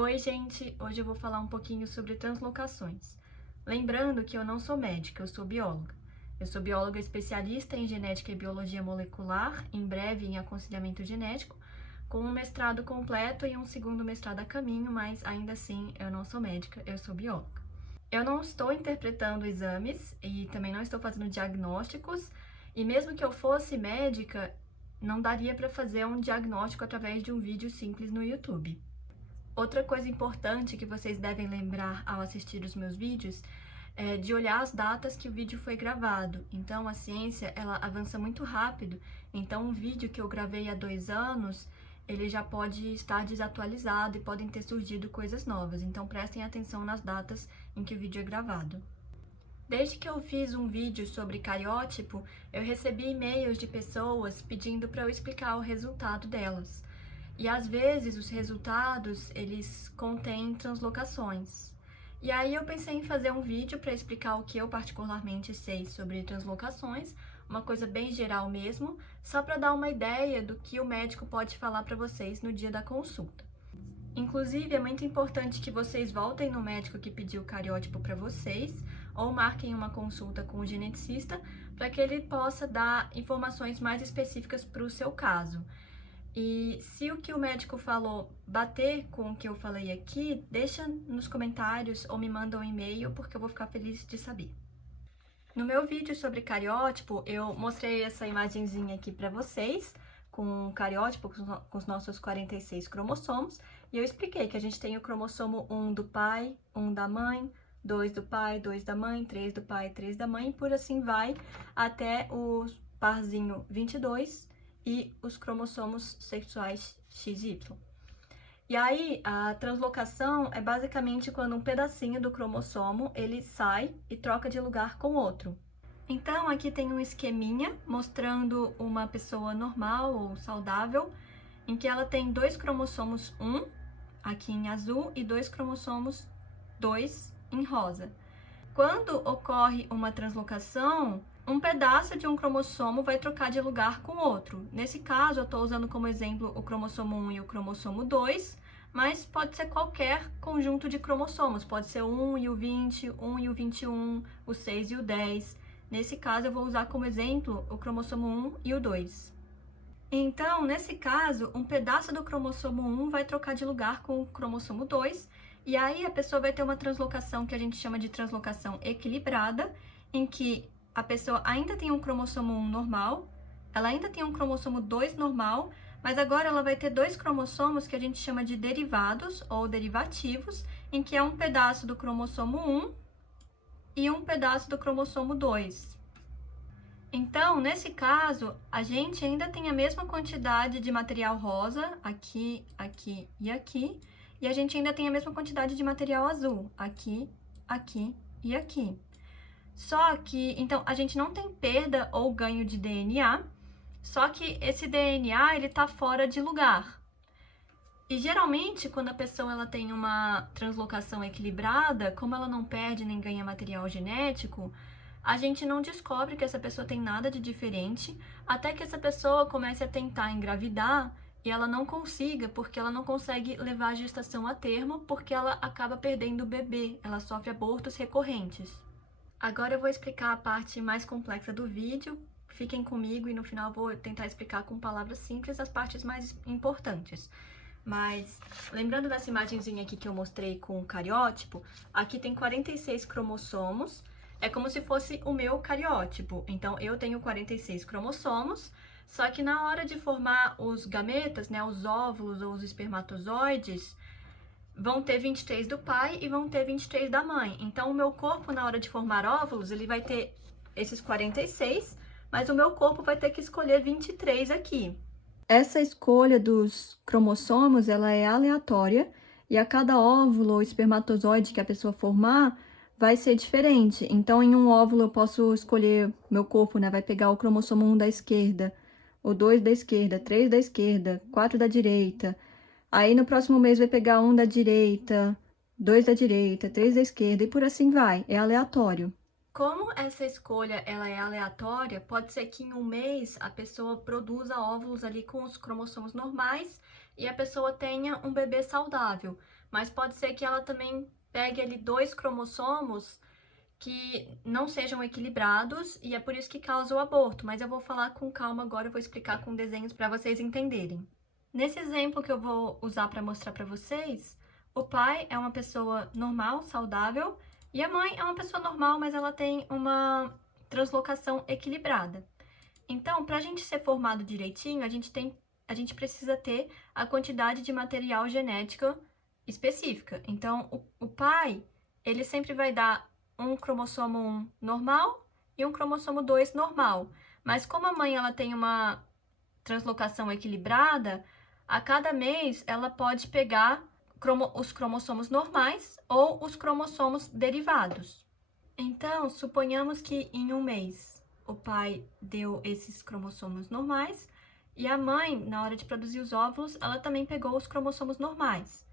Oi, gente! Hoje eu vou falar um pouquinho sobre translocações. Lembrando que eu não sou médica, eu sou bióloga. Eu sou bióloga especialista em genética e biologia molecular, em breve em aconselhamento genético, com um mestrado completo e um segundo mestrado a caminho, mas ainda assim eu não sou médica, eu sou bióloga. Eu não estou interpretando exames e também não estou fazendo diagnósticos, e mesmo que eu fosse médica, não daria para fazer um diagnóstico através de um vídeo simples no YouTube. Outra coisa importante que vocês devem lembrar ao assistir os meus vídeos é de olhar as datas que o vídeo foi gravado. Então, a ciência, ela avança muito rápido. Então, um vídeo que eu gravei há 2 anos, ele já pode estar desatualizado e podem ter surgido coisas novas. Então, prestem atenção nas datas em que o vídeo é gravado. Desde que eu fiz um vídeo sobre cariótipo, eu recebi e-mails de pessoas pedindo para eu explicar o resultado delas. E às vezes os resultados, eles contêm translocações. E aí eu pensei em fazer um vídeo para explicar o que eu particularmente sei sobre translocações, uma coisa bem geral mesmo, só para dar uma ideia do que o médico pode falar para vocês no dia da consulta. Inclusive, é muito importante que vocês voltem no médico que pediu o cariótipo para vocês, ou marquem uma consulta com o geneticista, para que ele possa dar informações mais específicas para o seu caso. E se o que o médico falou bater com o que eu falei aqui, deixa nos comentários ou me manda um e-mail, porque eu vou ficar feliz de saber. No meu vídeo sobre cariótipo, eu mostrei essa imagenzinha aqui para vocês, com o cariótipo, com os nossos 46 cromossomos, e eu expliquei que a gente tem o cromossomo 1 do pai, 1 da mãe, 2 do pai, 2 da mãe, 3 do pai, 3 da mãe, e por assim vai até o parzinho 22, e os cromossomos sexuais XY. E aí, a translocação é basicamente quando um pedacinho do cromossomo, ele sai e troca de lugar com outro. Então, aqui tem um esqueminha mostrando uma pessoa normal ou saudável, em que ela tem 2 cromossomos 1, aqui em azul, e 2 cromossomos 2 em rosa. Quando ocorre uma translocação, um pedaço de um cromossomo vai trocar de lugar com outro. Nesse caso, eu estou usando como exemplo o cromossomo 1 e o cromossomo 2, mas pode ser qualquer conjunto de cromossomos. Pode ser o 1 e o 20, 1 e o 21, o 6 e o 10. Nesse caso, eu vou usar como exemplo o cromossomo 1 e o 2. Então, nesse caso, um pedaço do cromossomo 1 vai trocar de lugar com o cromossomo 2, e aí a pessoa vai ter uma translocação que a gente chama de translocação equilibrada, em que a pessoa ainda tem um cromossomo 1 normal, ela ainda tem um cromossomo 2 normal, mas agora ela vai ter 2 cromossomos que a gente chama de derivados ou derivativos, em que é um pedaço do cromossomo 1 e um pedaço do cromossomo 2. Então, nesse caso, a gente ainda tem a mesma quantidade de material rosa, aqui, aqui e aqui, e a gente ainda tem a mesma quantidade de material azul, aqui, aqui e aqui. Só que, então, a gente não tem perda ou ganho de DNA, só que esse DNA, ele tá fora de lugar. E geralmente, quando a pessoa ela tem uma translocação equilibrada, como ela não perde nem ganha material genético, a gente não descobre que essa pessoa tem nada de diferente, até que essa pessoa comece a tentar engravidar e ela não consiga, porque ela não consegue levar a gestação a termo, porque ela acaba perdendo o bebê, ela sofre abortos recorrentes. Agora eu vou explicar a parte mais complexa do vídeo, fiquem comigo e no final vou tentar explicar com palavras simples as partes mais importantes. Mas, lembrando dessa imagenzinha aqui que eu mostrei com o cariótipo, aqui tem 46 cromossomos, é como se fosse o meu cariótipo. Então, eu tenho 46 cromossomos, só que na hora de formar os gametas, né, os óvulos ou os espermatozoides, vão ter 23 do pai e vão ter 23 da mãe. Então, o meu corpo, na hora de formar óvulos, ele vai ter esses 46, mas o meu corpo vai ter que escolher 23 aqui. Essa escolha dos cromossomos, ela é aleatória, e a cada óvulo ou espermatozoide que a pessoa formar, vai ser diferente. Então, em um óvulo, eu posso escolher, meu corpo, né, vai pegar o cromossomo 1 da esquerda, o 2 da esquerda, 3 da esquerda, 4 da direita. Aí, no próximo mês, vai pegar 1 da direita, 2 da direita, 3 da esquerda, e por assim vai. É aleatório. Como essa escolha ela é aleatória, pode ser que em um mês a pessoa produza óvulos ali com os cromossomos normais e a pessoa tenha um bebê saudável. mas pode ser que ela também pegue ali 2 cromossomos que não sejam equilibrados e é por isso que causa o aborto, mas eu vou falar com calma agora, eu vou explicar com desenhos para vocês entenderem. Nesse exemplo que eu vou usar para mostrar para vocês, o pai é uma pessoa normal, saudável, e a mãe é uma pessoa normal, mas ela tem uma translocação equilibrada. Então, para a gente ser formado direitinho, a gente precisa ter a quantidade de material genético específica. Então, o pai, ele sempre vai dar um cromossomo 1 normal e um cromossomo 2 normal. Mas como a mãe ela tem uma translocação equilibrada, a cada mês ela pode pegar os cromossomos normais ou os cromossomos derivados. Então, suponhamos que em um mês o pai deu esses cromossomos normais e a mãe, na hora de produzir os óvulos, ela também pegou os cromossomos normais.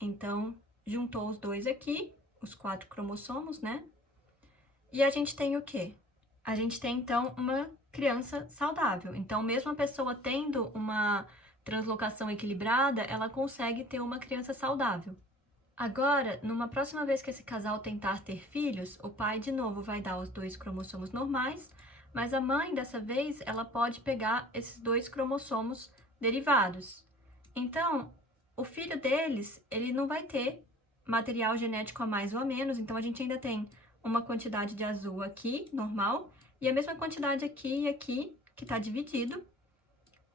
Então, juntou os dois aqui, os 4 cromossomos, né? E a gente tem o quê? A gente tem, então, uma criança saudável. Então, mesmo a pessoa tendo uma translocação equilibrada, ela consegue ter uma criança saudável. Agora, numa próxima vez que esse casal tentar ter filhos, o pai de novo vai dar os 2 cromossomos normais, mas a mãe, dessa vez, ela pode pegar esses 2 cromossomos derivados. Então, o filho deles, ele não vai ter material genético a mais ou a menos, então a gente ainda tem uma quantidade de azul aqui, normal, e a mesma quantidade aqui e aqui, que está dividido,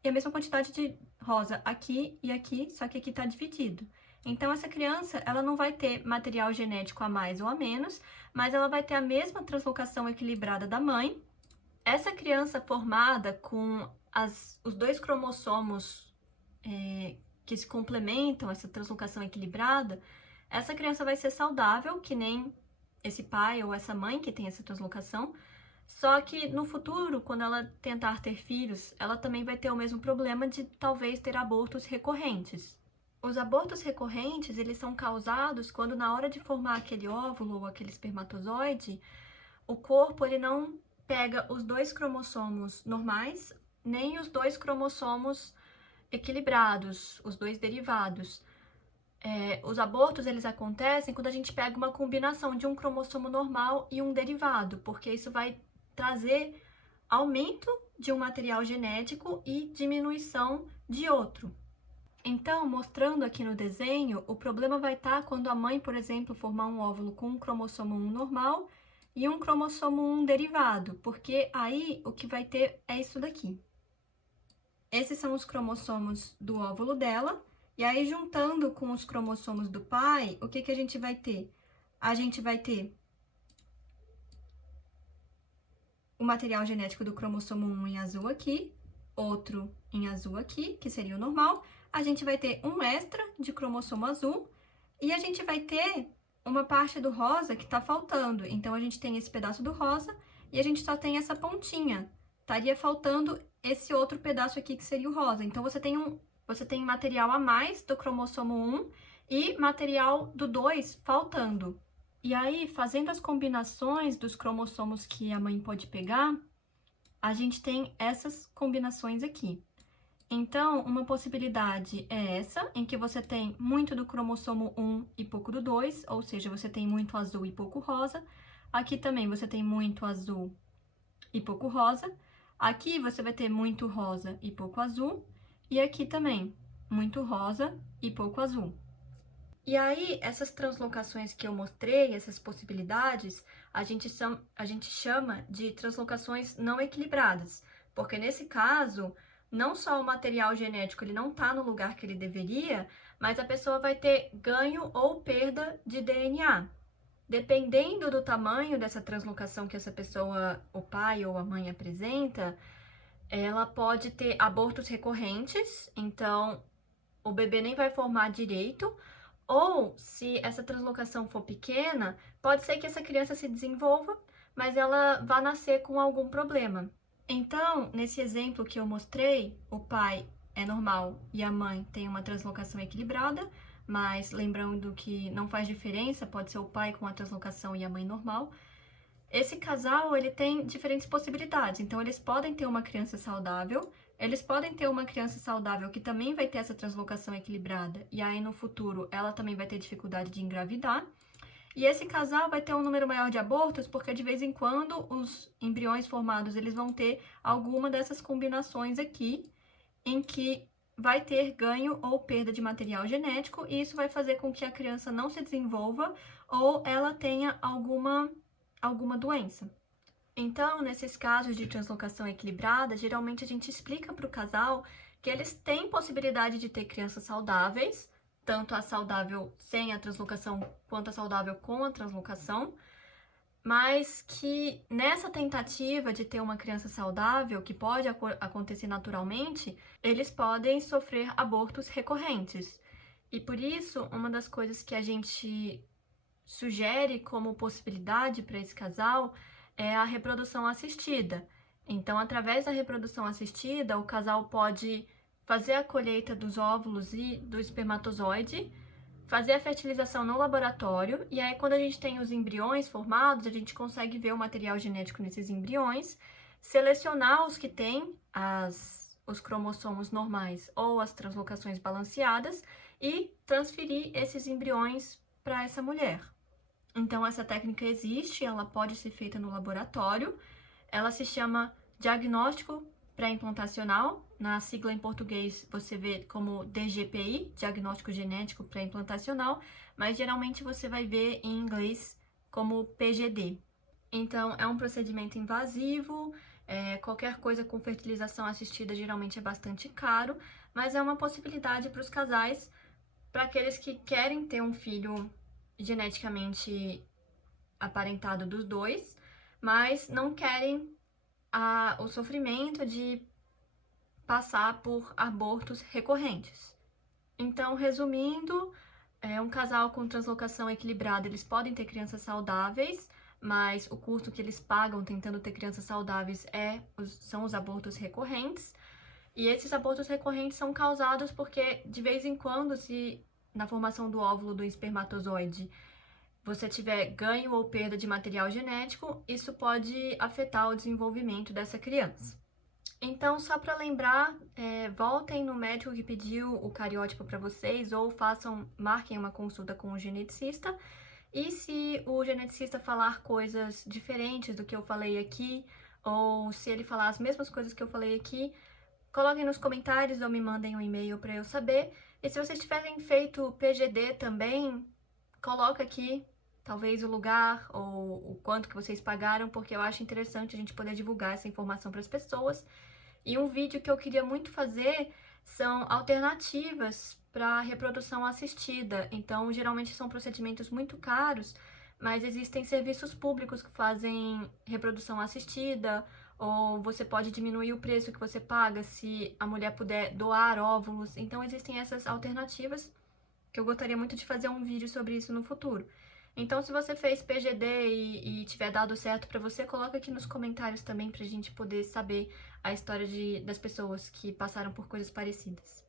e a mesma quantidade de rosa aqui e aqui, só que aqui está dividido. Então, essa criança, ela não vai ter material genético a mais ou a menos, mas ela vai ter a mesma translocação equilibrada da mãe. Essa criança formada com os 2 cromossomos que se complementam, essa translocação equilibrada, essa criança vai ser saudável, que nem esse pai ou essa mãe que tem essa translocação, só que no futuro, quando ela tentar ter filhos, ela também vai ter o mesmo problema de talvez ter abortos recorrentes. Os abortos recorrentes, eles são causados quando na hora de formar aquele óvulo ou aquele espermatozoide, o corpo ele não pega os 2 cromossomos normais, nem os 2 cromossomos equilibrados, os 2 derivados. Os abortos, eles acontecem quando a gente pega uma combinação de um cromossomo normal e um derivado, porque isso vai trazer aumento de um material genético e diminuição de outro. Então, mostrando aqui no desenho, o problema vai estar quando a mãe, por exemplo, formar um óvulo com um cromossomo 1 normal e um cromossomo 1 derivado, porque aí o que vai ter é isso daqui. Esses são os cromossomos do óvulo dela, e aí juntando com os cromossomos do pai, o que a gente vai ter? A gente vai ter o material genético do cromossomo 1 em azul aqui, outro em azul aqui, que seria o normal. A gente vai ter um extra de cromossomo azul e a gente vai ter uma parte do rosa que tá faltando. Então, a gente tem esse pedaço do rosa e a gente só tem essa pontinha. Estaria faltando esse outro pedaço aqui que seria o rosa. Então, você tem material a mais do cromossomo 1 e material do 2 faltando. E aí, fazendo as combinações dos cromossomos que a mãe pode pegar, a gente tem essas combinações aqui. Então, uma possibilidade é essa, em que você tem muito do cromossomo 1 e pouco do 2, ou seja, você tem muito azul e pouco rosa. Aqui também você tem muito azul e pouco rosa. Aqui você vai ter muito rosa e pouco azul. E aqui também, muito rosa e pouco azul. E aí, essas translocações que eu mostrei, essas possibilidades, a gente chama de translocações não equilibradas, porque nesse caso, não só o material genético ele não está no lugar que ele deveria, mas a pessoa vai ter ganho ou perda de DNA. Dependendo do tamanho dessa translocação que essa pessoa, o pai ou a mãe apresenta, ela pode ter abortos recorrentes, então o bebê nem vai formar direito, ou se essa translocação for pequena, pode ser que essa criança se desenvolva, mas ela vá nascer com algum problema. Então, nesse exemplo que eu mostrei, o pai é normal e a mãe tem uma translocação equilibrada, mas lembrando que não faz diferença, pode ser o pai com a translocação e a mãe normal. Esse casal, ele tem diferentes possibilidades, então eles podem ter uma criança saudável, Eles podem ter uma criança saudável que também vai ter essa translocação equilibrada, e aí no futuro ela também vai ter dificuldade de engravidar. E esse casal vai ter um número maior de abortos porque de vez em quando os embriões formados eles vão ter alguma dessas combinações aqui, em que vai ter ganho ou perda de material genético, e isso vai fazer com que a criança não se desenvolva ou ela tenha alguma doença. Então, nesses casos de translocação equilibrada, geralmente a gente explica para o casal que eles têm possibilidade de ter crianças saudáveis, tanto a saudável sem a translocação quanto a saudável com a translocação, mas que nessa tentativa de ter uma criança saudável, que pode acontecer naturalmente, eles podem sofrer abortos recorrentes. E por isso, uma das coisas que a gente sugere como possibilidade para esse casal é a reprodução assistida. Então, através da reprodução assistida, o casal pode fazer a colheita dos óvulos e do espermatozoide, fazer a fertilização no laboratório, e aí quando a gente tem os embriões formados, a gente consegue ver o material genético nesses embriões, selecionar os que têm os cromossomos normais ou as translocações balanceadas e transferir esses embriões para essa mulher. Então, essa técnica existe, ela pode ser feita no laboratório, ela se chama diagnóstico pré-implantacional, na sigla em português você vê como DGPI, diagnóstico genético pré-implantacional, mas geralmente você vai ver em inglês como PGD. Então, é um procedimento invasivo, qualquer coisa com fertilização assistida geralmente é bastante caro, mas é uma possibilidade para os casais, para aqueles que querem ter um filho geneticamente aparentado dos dois, mas não querem o sofrimento de passar por abortos recorrentes. Então, resumindo, um casal com translocação equilibrada, eles podem ter crianças saudáveis, mas o custo que eles pagam tentando ter crianças saudáveis são os abortos recorrentes. E esses abortos recorrentes são causados porque, de vez em quando, se na formação do óvulo do espermatozoide você tiver ganho ou perda de material genético, isso pode afetar o desenvolvimento dessa criança. Então, só para lembrar, voltem no médico que pediu o cariótipo para vocês ou marquem uma consulta com o geneticista. E se o geneticista falar coisas diferentes do que eu falei aqui, ou se ele falar as mesmas coisas que eu falei aqui, coloquem nos comentários ou me mandem um e-mail para eu saber. E se vocês tiverem feito PGD também, coloca aqui talvez o lugar ou o quanto que vocês pagaram, porque eu acho interessante a gente poder divulgar essa informação para as pessoas. E um vídeo que eu queria muito fazer são alternativas para reprodução assistida. Então, geralmente são procedimentos muito caros, mas existem serviços públicos que fazem reprodução assistida, ou você pode diminuir o preço que você paga se a mulher puder doar óvulos. Então, existem essas alternativas que eu gostaria muito de fazer um vídeo sobre isso no futuro. Então, se você fez PGD e tiver dado certo para você, coloca aqui nos comentários também pra gente poder saber a história das pessoas que passaram por coisas parecidas.